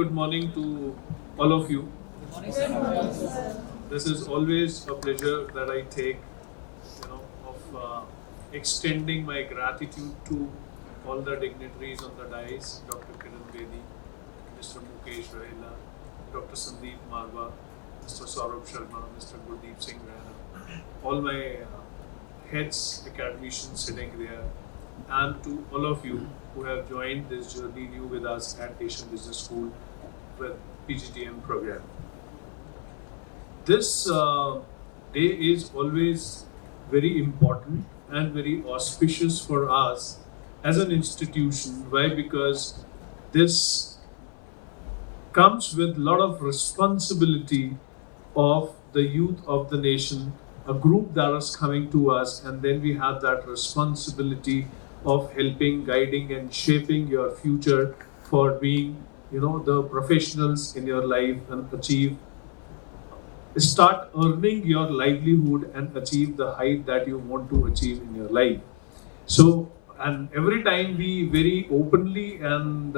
good morning to all of you. Good morning, sir. This is always a pleasure that I take, of extending my gratitude to all the dignitaries on the dais, Dr. Kiran Bedi, Mr. Mukesh Rahela, Dr. Sandeep Marwa, Mr. Saurabh Sharma, Mr. Gurdeep Singh Rana, all my heads, academicians sitting there, and to all of you who have joined this journey new with us at Asian Business School with PGTM program. This day is always very important and very auspicious for us as an institution. Why? Because this comes with a lot of responsibility of the youth of the nation, a group that is coming to us, and then we have that responsibility of helping, guiding, and shaping your future for being, the professionals in your life and start earning your livelihood and achieve the height that you want to achieve in your life. So, and every time we very openly and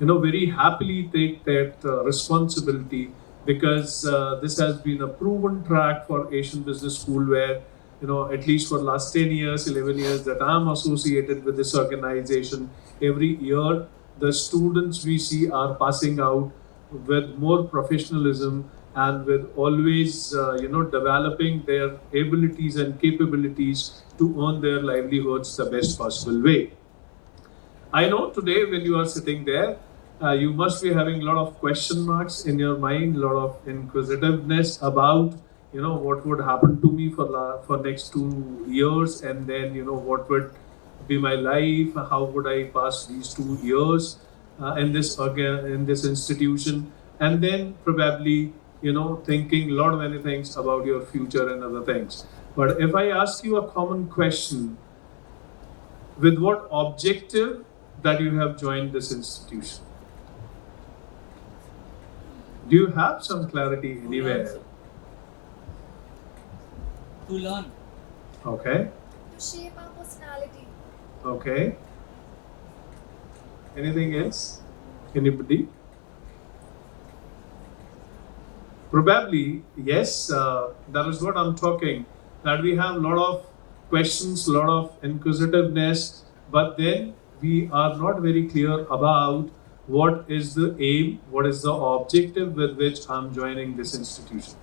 very happily take that responsibility, because this has been a proven track for Asian Business School, where at least for last 10 years, 11 years that I'm associated with this organization, every year the students we see are passing out with more professionalism and with always developing their abilities and capabilities to earn their livelihoods the best possible way. I know today when you are sitting there, you must be having a lot of question marks in your mind, a lot of inquisitiveness about what would happen to me for next 2 years, and then what would be my life, how would I pass these 2 years in this institution, and then probably thinking a lot of many things about your future and other things. But if I ask you a common question, with what objective that you have joined this institution? Do you have some clarity anywhere? To learn. Okay. To shape our personality. Okay. Anything else? Anybody? Probably, yes, that is what I'm talking, that we have a lot of questions, a lot of inquisitiveness, but then we are not very clear about what is the aim, what is the objective with which I'm joining this institution,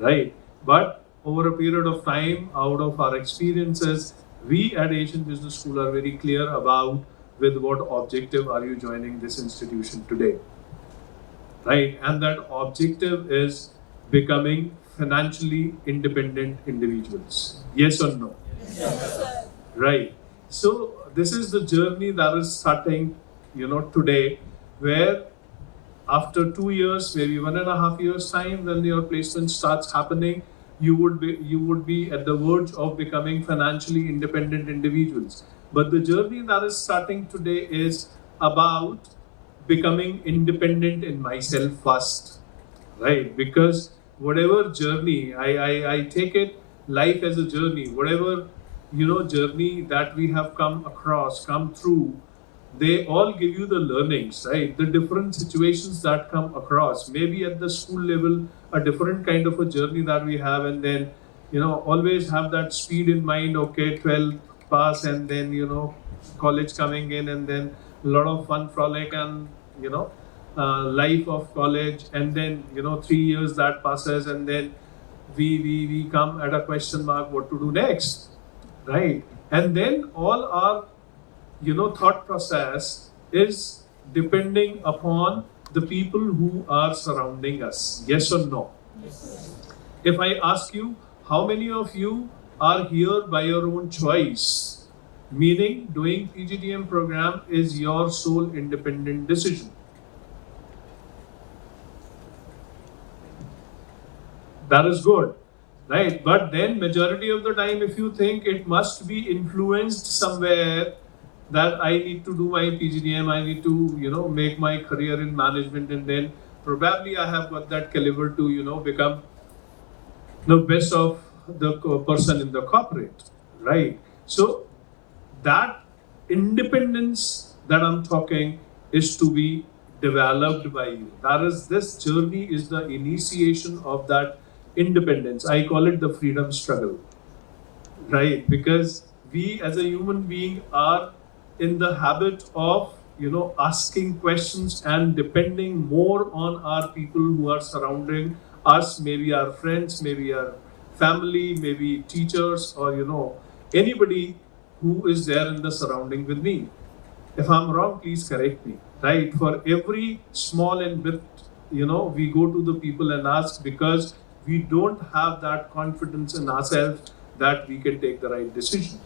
right? But over a period of time, out of our experiences, we at Asian Business School are very clear about with what objective are you joining this institution today. Right, and that objective is becoming financially independent individuals. Yes or no? Yes, sir. Right. So this is the journey that is starting, today, where after 2 years, maybe 1.5 years time, when your placement starts happening, you would be at the verge of becoming financially independent individuals. But the journey that is starting today is about becoming independent in myself first, right? Because whatever journey, I take it life as a journey, whatever journey that we have come through, they all give you the learnings, right? The different situations that come across, maybe at the school level, a different kind of a journey that we have, and then always have that speed in mind. Okay, 12 pass, and then college coming in, and then a lot of fun frolic and life of college, and then 3 years that passes, and then we come at a question mark, what to do next, right? And then all our thought process is depending upon the people who are surrounding us. Yes or no? Yes. If I ask you, how many of you are here by your own choice? Meaning, doing PGTM program is your sole independent decision. That is good, right? But then majority of the time, if you think it must be influenced somewhere, that I need to do my PGTM, I need to, make my career in management, and then probably I have got that caliber to, become the best of the person in the corporate, right? So that independence that I'm talking is to be developed by you. That is, this journey is the initiation of that independence. I call it the freedom struggle, right? Because we as a human being are in the habit of, asking questions and depending more on our people who are surrounding us, maybe our friends, maybe our family, maybe teachers, or anybody who is there in the surrounding with me. If I'm wrong, please correct me. Right? For every small and bit, we go to the people and ask because we don't have that confidence in ourselves that we can take the right decision.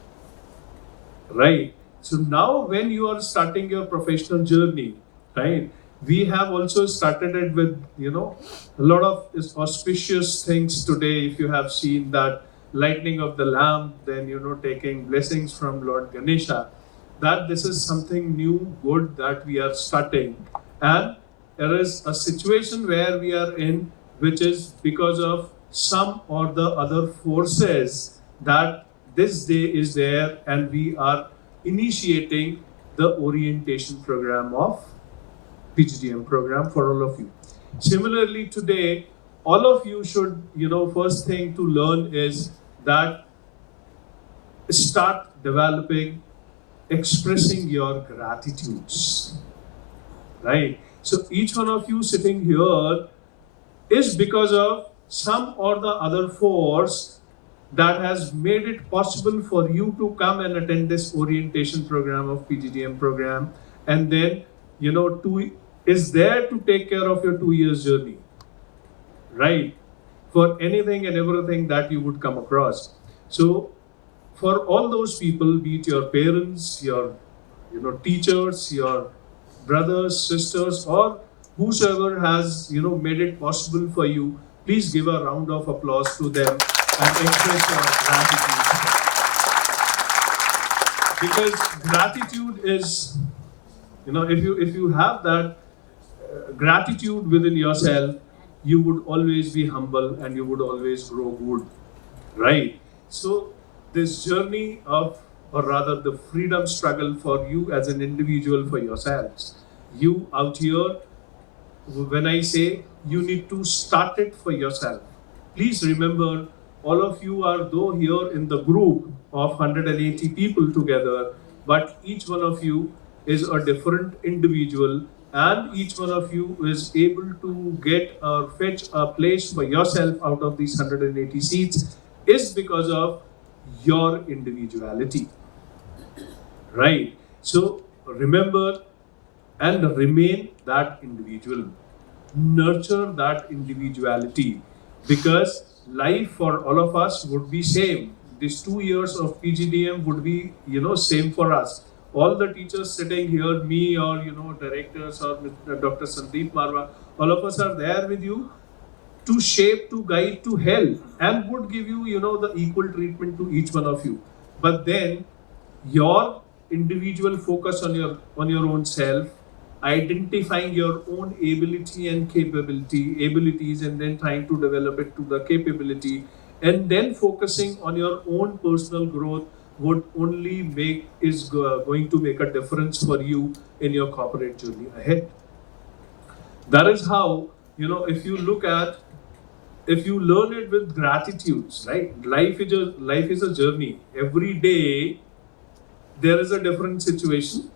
Right? So now, when you are starting your professional journey, right? We have also started it with, a lot of auspicious things today. If you have seen that lighting of the lamp, then, taking blessings from Lord Ganesha, that this is something new, good that we are starting. And there is a situation where we are in, which is because of some or the other forces that this day is there, and we are initiating the orientation program of PGDM program for all of you. Similarly, today, all of you should, first thing to learn is that start developing, expressing your gratitudes, right? So each one of you sitting here is because of some or the other force that has made it possible for you to come and attend this orientation program of PGDM program, and then, is there to take care of your 2 years journey, right? For anything and everything that you would come across. So for all those people, be it your parents, your teachers, your brothers, sisters, or whosoever has made it possible for you, please give a round of applause to them and express your gratitude. Because gratitude is, if you have that gratitude within yourself, you would always be humble and you would always grow good, right? So this journey of, or rather the freedom struggle for you as an individual, for yourselves, you out here, when I say you need to start it for yourself, please remember, all of you are though here in the group of 180 people together, but each one of you is a different individual, and each one of you is able to get or fetch a place for yourself out of these 180 seats is because of your individuality, right? So remember and remain that individual. Nurture that individuality, because life for all of us would be same. These 2 years of PGDM would be, same for us. All the teachers sitting here, me or, directors or Dr. Sandeep Marwa, all of us are there with you to shape, to guide, to help, and would give you, the equal treatment to each one of you. But then your individual focus on your own self, identifying your own ability and abilities, and then trying to develop it to the capability, and then focusing on your own personal growth would only going to make a difference for you in your corporate journey ahead. That is how, if you look at, if you learn it with gratitudes, right? Life is a journey. Every day there is a different situation,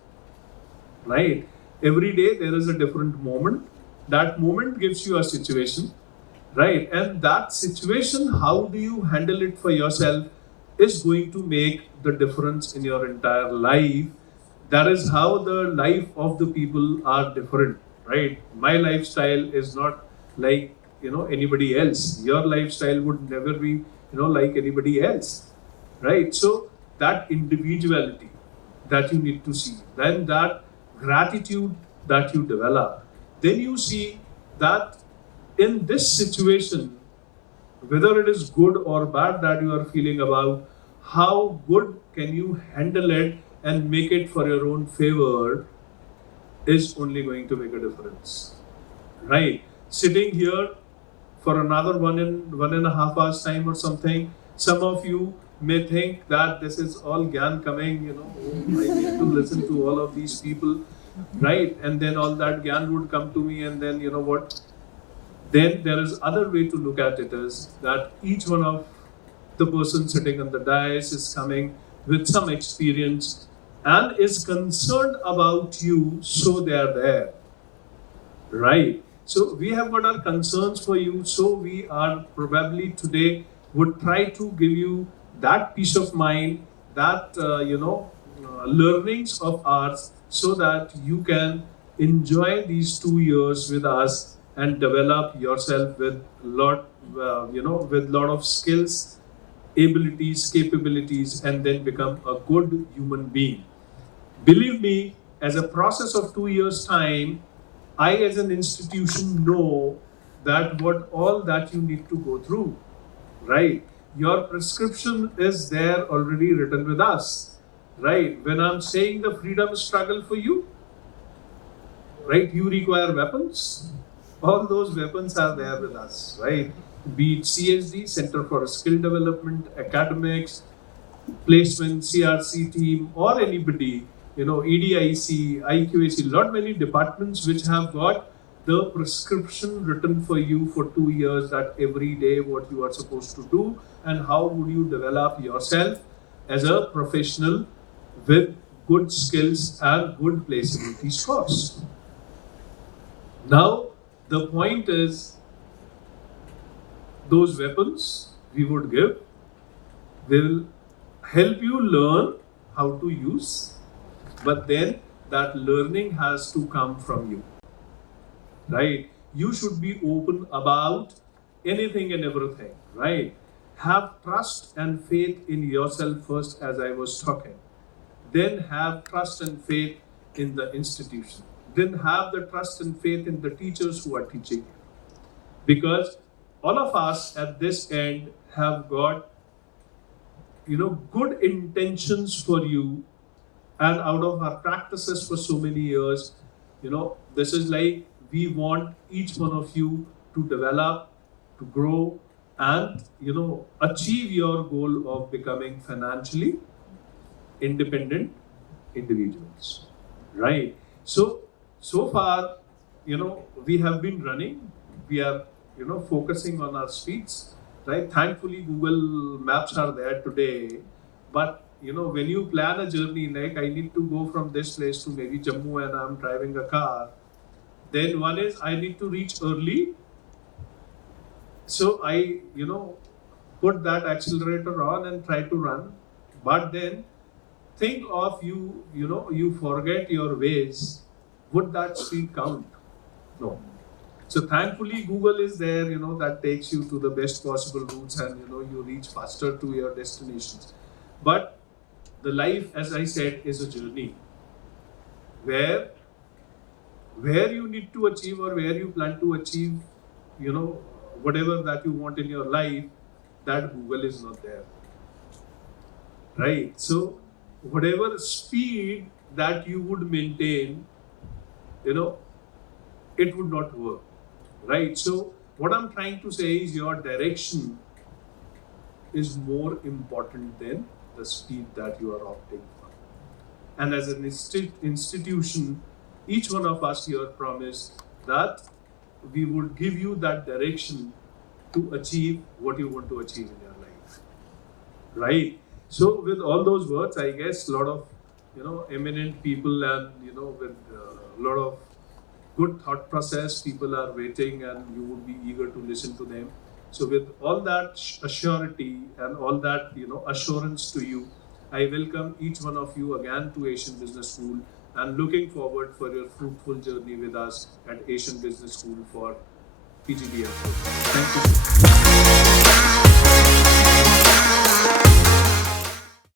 right? Every day there is a different moment. That moment gives you a situation, right? And that situation, how do you handle it for yourself, is going to make the difference in your entire life. That is how the life of the people are different, right? My lifestyle is not like, anybody else. Your lifestyle would never be, like anybody else, right? So that individuality that you need to see, then that gratitude that you develop, then you see that in this situation, whether it is good or bad that you are feeling about, how good can you handle it and make it for your own favor is only going to make a difference, right? Sitting here for another 1.5 hours time or something, some of you may think that this is all gyan coming, I need to listen to all of these people. right? And then all that gyan would come to me, and then you know what? Then there is other way to look at it is that each one of the person sitting on the dais is coming with some experience and is concerned about you, so they are there, right? So we have got our concerns for you, so we are probably today would try to give you that peace of mind, that learnings of ours, so that you can enjoy these 2 years with us and develop yourself with with lot of skills, abilities, capabilities, and then become a good human being. Believe me, as a process of 2 years' time, I, as an institution, know that what all that you need to go through, right? Your prescription is there already written with us, right? When I'm saying the freedom struggle for you, right, you require weapons. All those weapons are there with us, right? Be it CSD, Center for Skill Development, academics, placement, CRC team, or anybody, EDIC, IQAC, lot many departments which have got the prescription written for you for 2 years, that every day what you are supposed to do and how would you develop yourself as a professional with good skills and good placeability scores. Now, the point is, those weapons we would give will help you learn how to use, but then that learning has to come from you, right? You should be open about anything and everything, right? Have trust and faith in yourself first, as I was talking. Then have trust and faith in the institution. Then have the trust and faith in the teachers who are teaching you. Because all of us at this end have got good intentions for you, and out of our practices for so many years, this is like we want each one of you to develop, to grow, and achieve your goal of becoming financially independent individuals, right? So far, we have been running, we are focusing on our speeds, right? Thankfully Google Maps are there today, but when you plan a journey, like I need to go from this place to maybe Jammu and I'm driving a car, then one is I need to reach early, so I put that accelerator on and try to run, but then think of you forget your ways, would that speed count? No. So thankfully Google is there, that takes you to the best possible routes, and you reach faster to your destinations. But the life, as I said, is a journey where you need to achieve, or where you plan to achieve, whatever that you want in your life, that Google is not there, right? So whatever speed that you would maintain, it would not work, right? So what I'm trying to say is, your direction is more important than the speed that you are opting for. And as an institution, each one of us here promised that we would give you that direction to achieve what you want to achieve in your life, right? So with all those words, I guess a lot of eminent people, and with a lot of good thought process, people are waiting, and you would be eager to listen to them. So with all that assurity and all that assurance to you, I welcome each one of you again to Asian Business School, and looking forward for your fruitful journey with us at Asian Business School for PGDF. Thank you.